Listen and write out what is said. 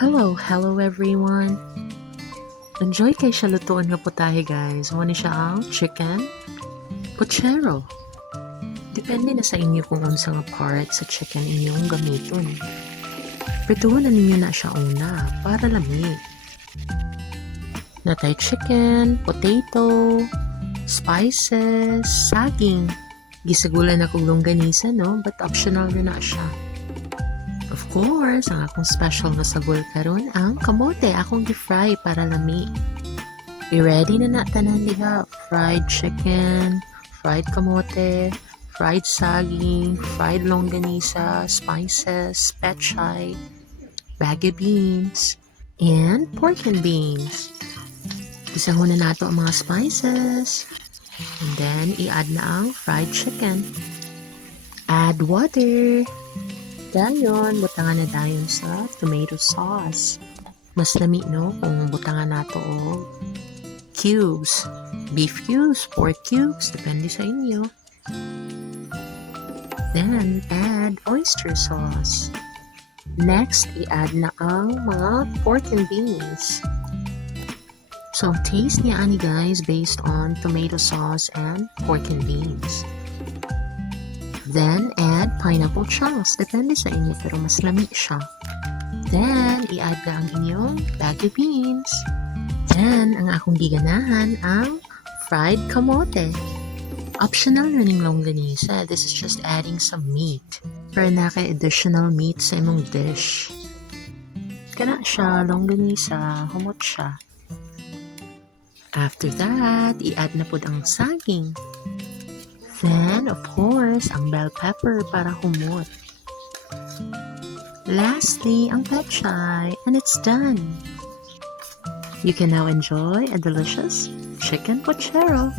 Hello everyone! Enjoy kay siya lutuan nga putahe guys. Muna siya ang chicken puchero. Depende na sa inyo kung unsa nga part sa chicken inyong gamiton. Prituhan na ninyo na siya una para lami. Natay chicken, potato, spices, saging. Gisagulan akong longganisa no, but optional na siya. Of course, ang akong special nga sagol karon ang kamote akong gi-fry para lami. I-ready na tanan diha. Fried chicken, fried kamote, fried saging, fried longganisa, spices, pechay, baggy beans, and pork and beans. Isahon na nato ang mga spices. And then, i-add na ang fried chicken. Add water. Dayon, butangan na dayon sa tomato sauce. Mas lami no kung butangan nato og cubes. Beef cubes, pork cubes, depende sa inyo. Then, add oyster sauce. Next, i-add na ang mga pork and beans. So, ang taste niya ani guys based on tomato sauce and pork and beans. Then, add pineapple chunks. Depende sa inyo, pero mas lami siya. Then, i-add na ang inyong baggy beans. Then, ang akong giganahan, ang fried kamote. Optional na ning longganisa. This is just adding some meat. Para naka-additional meat sa imong dish. Kana siya, longganisa, humot siya. After that, i-add na po ang saging. Then, of course, ang bell pepper para humot. Lastly, ang pechay, and it's done. You can now enjoy a delicious chicken puchero.